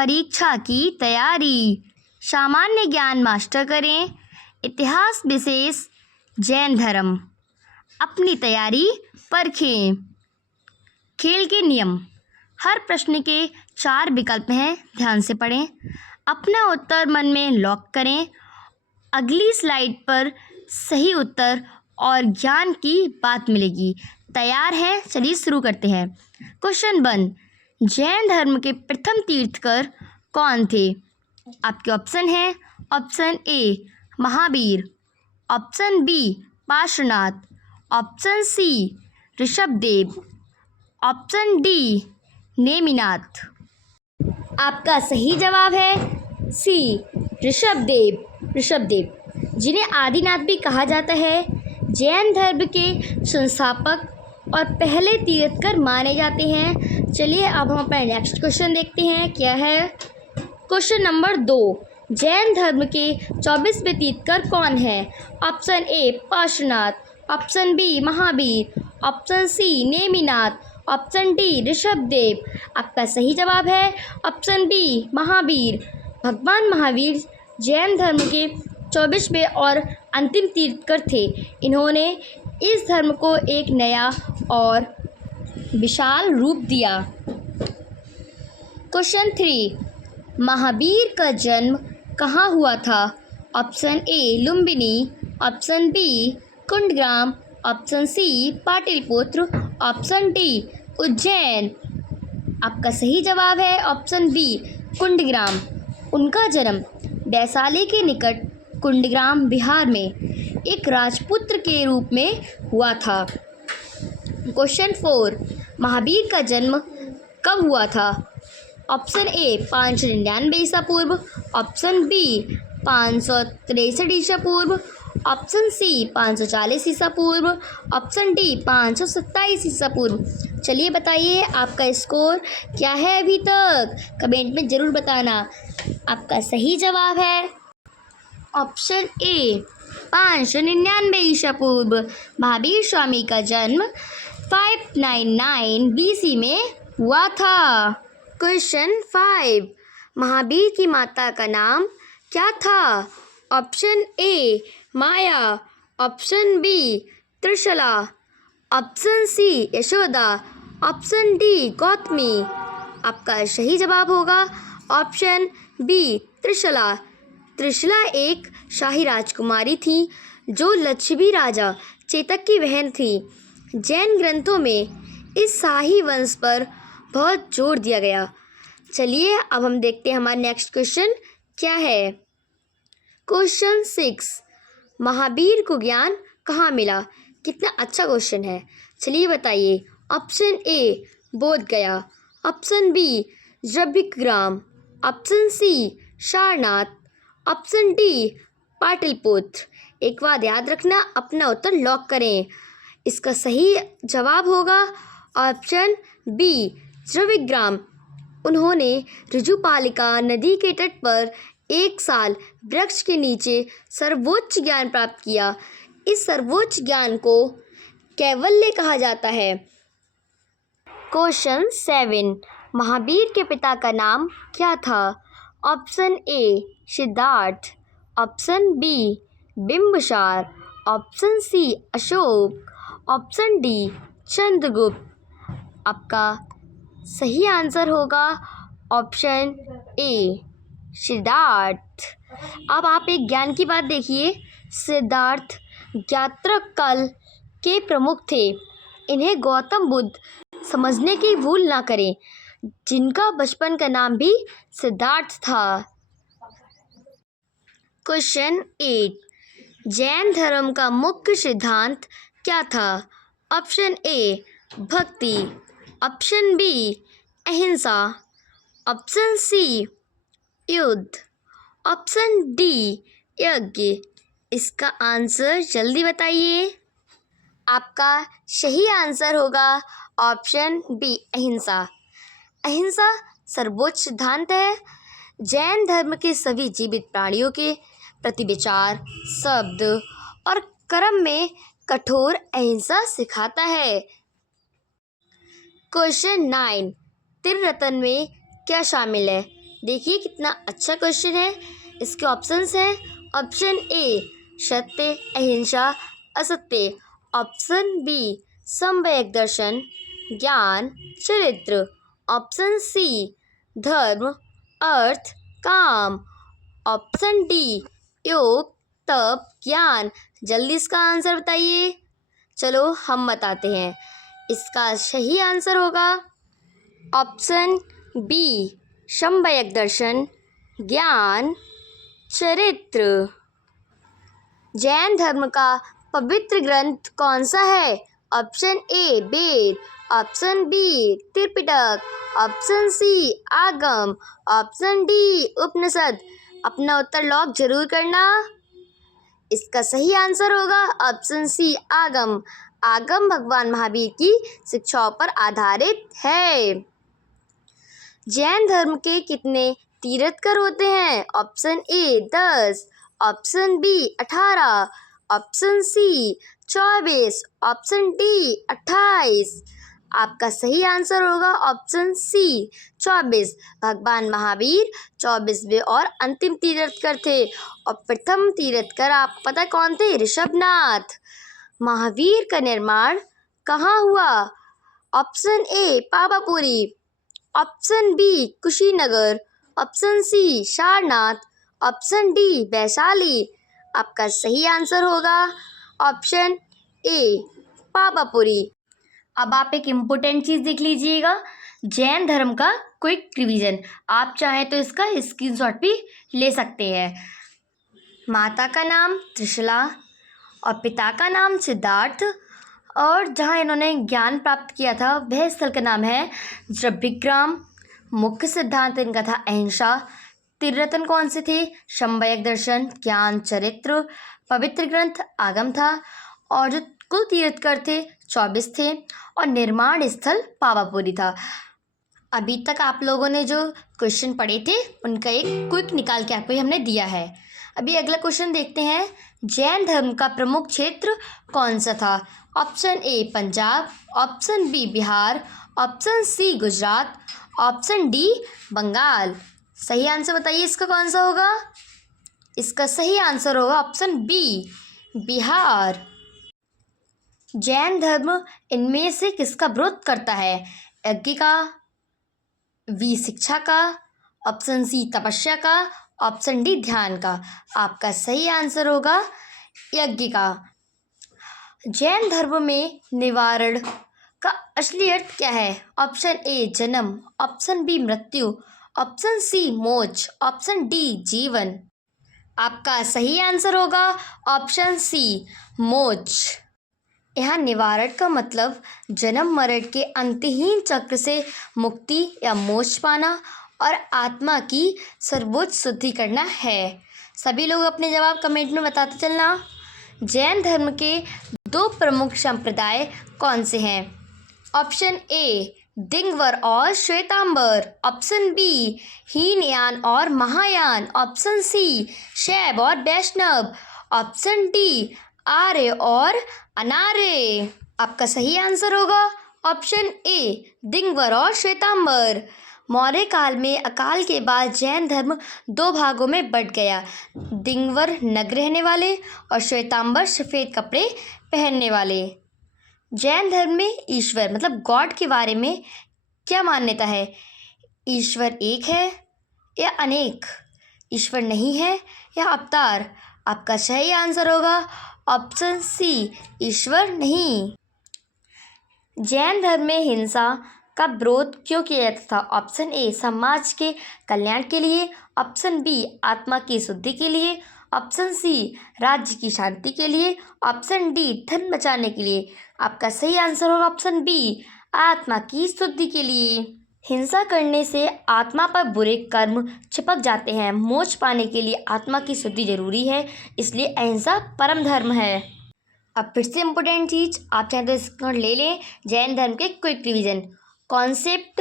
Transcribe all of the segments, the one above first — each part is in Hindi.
परीक्षा की तैयारी, सामान्य ज्ञान मास्टर करें, इतिहास विशेष, जैन धर्म, अपनी तैयारी परखें। खेल के नियम, हर प्रश्न के 4 विकल्प हैं, ध्यान से पढ़ें। अपना उत्तर मन में लॉक करें। अगली स्लाइड पर सही उत्तर और ज्ञान की बात मिलेगी। तैयार हैं? चलिए शुरू करते हैं। क्वेश्चन 1, जैन धर्म के प्रथम तीर्थकर कौन थे? आपके ऑप्शन हैं। Option A Mahavir, option B Parshvanath, option C Rishabhdev, option D Neminath. आपका सही जवाब है सी ऋषभदेव, जिन्हें आदिनाथ भी कहा जाता है। जैन धर्म के संस्थापक और पहले तीर्थकर माने जाते हैं। चलिए अब हम अपना नेक्स्ट क्वेश्चन देखते हैं, क्या है। क्वेश्चन नंबर 2, जैन धर्म के 24वें तीर्थकर कौन है? Option A Parshvanath, option B Mahavir, option C Neminath, option D Rishabhdev. आपका सही जवाब है ऑप्शन बी महावीर। भगवान महावीर जैन धर्म के 24वें और अंतिम तीर्थकर थे। इन्होंने इस धर्म को एक नया और विशाल रूप दिया। क्वेश्चन 3, महावीर का जन्म कहाँ हुआ था? Option A Lumbini, option B Kundagram, option C Pataliputra, option D Ujjain. आपका सही जवाब है ऑप्शन बी कुंडग्राम। उनका जन्म वैशाली के निकट कुंडग्राम बिहार में एक राजपुत्र के रूप में हुआ था। क्वेश्चन 4, महावीर का जन्म कब हुआ था? ऑप्शन ए 599 ईसा पूर्व, ऑप्शन बी 563 ईसा पूर्व, ऑप्शन सी 540 ईसा पूर्व, ऑप्शन डी 527 ईसा पूर्व। चलिए बताइए आपका स्कोर क्या है अभी तक, कमेंट में ज़रूर बताना। आपका सही जवाब है ऑप्शन ए 599 ईसा पूर्व। महावीर स्वामी का जन्म 599 BC में हुआ था। क्वेश्चन 5, महावीर की माता का नाम क्या था? Option A Maya, option B Trishala, option C Yashoda, option D Gautami. आपका सही जवाब होगा ऑप्शन बी त्रिशला। त्रिशला एक शाही राजकुमारी थी जो लक्ष्मी राजा चेतक की बहन थी। जैन ग्रंथों में इस शाही वंश पर बहुत जोर दिया गया। चलिए अब हम देखते हैं हमारा नेक्स्ट क्वेश्चन क्या है। क्वेश्चन 6, महावीर को ज्ञान कहाँ मिला? कितना अच्छा क्वेश्चन है, चलिए बताइए। Option A Bodh Gaya, option B द्रविक्रम, option C Sarnath, option D Pataliputra. एक बात याद रखना, अपना उत्तर लॉक करें। इसका सही जवाब होगा ऑप्शन बी द्रविक्रम। उन्होंने ऋजुपालिका नदी के तट पर 1 साल वृक्ष के नीचे सर्वोच्च ज्ञान प्राप्त किया। इस सर्वोच्च ज्ञान को कैवल्य कहा जाता है। क्वेश्चन 7, महावीर के पिता का नाम क्या था? Option A Siddhartha, option B Bimbisara, option C Ashoka, option D Chandragupta. आपका सही आंसर होगा ऑप्शन ए सिद्धार्थ। अब आप एक ज्ञान की बात देखिए। सिद्धार्थ ज्ञात्रक काल के प्रमुख थे। इन्हें गौतम बुद्ध समझने की भूल ना करें, जिनका बचपन का नाम भी सिद्धार्थ था। क्वेश्चन 8, जैन धर्म का मुख्य सिद्धांत क्या था? ऑप्शन ए भक्ति, ऑप्शन बी अहिंसा, ऑप्शन सी युद्ध, ऑप्शन डी यज्ञ। इसका आंसर जल्दी बताइए। आपका सही आंसर होगा ऑप्शन बी अहिंसा। अहिंसा सर्वोच्च सिद्धांत है। जैन धर्म के सभी जीवित प्राणियों के प्रति विचार, शब्द और कर्म में कठोर अहिंसा सिखाता है। क्वेश्चन 9, त्रिरत्न में क्या शामिल है? देखिए कितना अच्छा क्वेश्चन है। इसके ऑप्शंस हैं। ऑप्शन ए सत्य, अहिंसा, असत्य। ऑप्शन बी समव्यक दर्शन, ज्ञान, चरित्र। ऑप्शन सी धर्म, अर्थ, काम। ऑप्शन डी योग, तप, ज्ञान। जल्दी इसका आंसर बताइए। चलो हम बताते हैं। इसका सही आंसर होगा ऑप्शन बी समव्यक दर्शन, ज्ञान, चरित्र। जैन धर्म का पवित्र ग्रंथ कौन सा है? Option A Veda, option B Tripitaka, option C Agam, option D उपनिषद। अपना उत्तर लॉक जरूर करना। इसका सही आंसर होगा ऑप्शन सी आगम। आगम भगवान महावीर की शिक्षाओं पर आधारित है। जैन धर्म के कितने तीर्थंकर होते हैं? Option A 10, option B 18, option C 24, option D 28। आपका सही आंसर होगा ऑप्शन सी 24। भगवान महावीर 24वें और अंतिम तीर्थंकर थे। और प्रथम तीर्थंकर आपको पता है कौन थे? ऋषभनाथ। महावीर का निर्माण कहाँ हुआ? Option A Pavapuri, option B Kushinagar, option C Sarnath, option D Vaishali. आपका सही आंसर होगा ऑप्शन ए पावापुरी। अब आप एक इम्पोर्टेंट चीज़ देख लीजिएगा। जैन धर्म का क्विक रिवीजन। आप चाहें तो इसका स्क्रीनशॉट भी ले सकते हैं। माता का नाम त्रिशला और पिता का नाम सिद्धार्थ, और जहाँ इन्होंने ज्ञान प्राप्त किया था वह स्थल का नाम है द्रविग्राम। मुख्य सिद्धांत इनका था अहिंसा। त्रिरत्न कौन से थे? समव्यक दर्शन, ज्ञान, चरित्र। पवित्र ग्रंथ आगम था। और जो कुल तीर्थंकर थे 24 थे। और निर्माण स्थल पावापुरी था। अभी तक आप लोगों ने जो क्वेश्चन पढ़े थे उनका एक क्विक निकाल के आपको हमने दिया है। अभी अगला क्वेश्चन देखते हैं। जैन धर्म का प्रमुख क्षेत्र कौन सा था? Option A Punjab, option B Bihar, option C Gujarat, option D Bengal. सही आंसर बताइए इसका कौन सा होगा? इसका सही आंसर होगा ऑप्शन बी बिहार। जैन धर्म इनमें से किसका विरोध करता है? यज्ञ का, बी शिक्षा का, ऑप्शन सी तपस्या का, ऑप्शन डी ध्यान का। आपका सही आंसर होगा यज्ञ का। जैन धर्म में निवारण का असली अर्थ क्या है? ऑप्शन ए जन्म, ऑप्शन बी मृत्यु, ऑप्शन सी मोक्ष, ऑप्शन डी जीवन। आपका सही आंसर होगा ऑप्शन सी मोक्ष। यहाँ निवारण का मतलब जन्म मरण के अंतहीन चक्र से मुक्ति या मोक्ष पाना और आत्मा की सर्वोच्च शुद्धि करना है। सभी लोग अपने जवाब कमेंट में बताते चलना। जैन धर्म के 2 प्रमुख संप्रदाय कौन से हैं? ऑप्शन ए दिगंबर और श्वेतांबर, ऑप्शन बी हीनयान और महायान, ऑप्शन सी शैव और वैष्णव, ऑप्शन डी आर्य और अनार्य। आपका सही आंसर होगा ऑप्शन ए दिगंबर और श्वेतांबर। मौर्य काल में अकाल के बाद जैन धर्म 2 भागों में बंट गया। दिगंबर नग्न रहने वाले और श्वेतांबर सफ़ेद कपड़े पहनने वाले। जैन धर्म में ईश्वर मतलब गॉड के बारे में क्या मान्यता है? ईश्वर एक है या अनेक? ईश्वर नहीं है या अवतार? आपका सही आंसर होगा ऑप्शन सी ईश्वर नहीं। जैन धर्म में हिंसा का विरोध क्यों किया जाता था? ऑप्शन ए समाज के कल्याण के लिए, ऑप्शन बी आत्मा की शुद्धि के लिए, ऑप्शन सी राज्य की शांति के लिए, ऑप्शन डी धन बचाने के लिए। आपका सही आंसर होगा ऑप्शन बी आत्मा की शुद्धि के लिए। हिंसा करने से आत्मा पर बुरे कर्म चिपक जाते हैं। मोक्ष पाने के लिए आत्मा की शुद्धि जरूरी है, इसलिए अहिंसा परम धर्म है। अब फिर से इम्पोर्टेंट चीज़ आप चाहें तो इसको ले लें। जैन धर्म के क्विक रिवीजन। कॉन्सेप्ट,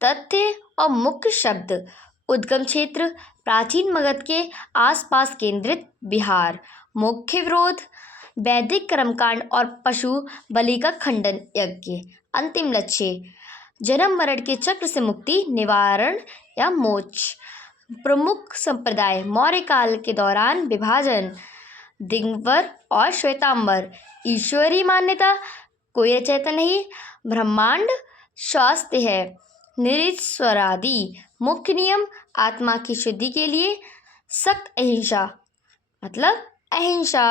तथ्य और मुख्य शब्द। उद्गम क्षेत्र प्राचीन मगध के आसपास केंद्रित बिहार। मुख्य विरोध वैदिक कर्मकांड और पशु बलि का खंडन यज्ञ। अंतिम लक्ष्य जन्म मरण के चक्र से मुक्ति, निवारण या मोक्ष। प्रमुख संप्रदाय मौर्य काल के दौरान विभाजन, दिगंबर और श्वेतांबर। ईश्वरीय मान्यता, कोई रचयिता नहीं, ब्रह्मांड शास्त्र है। निरीश्वरादि। मुख्य नियम, आत्मा की शुद्धि के लिए सख्त अहिंसा, मतलब अहिंसा।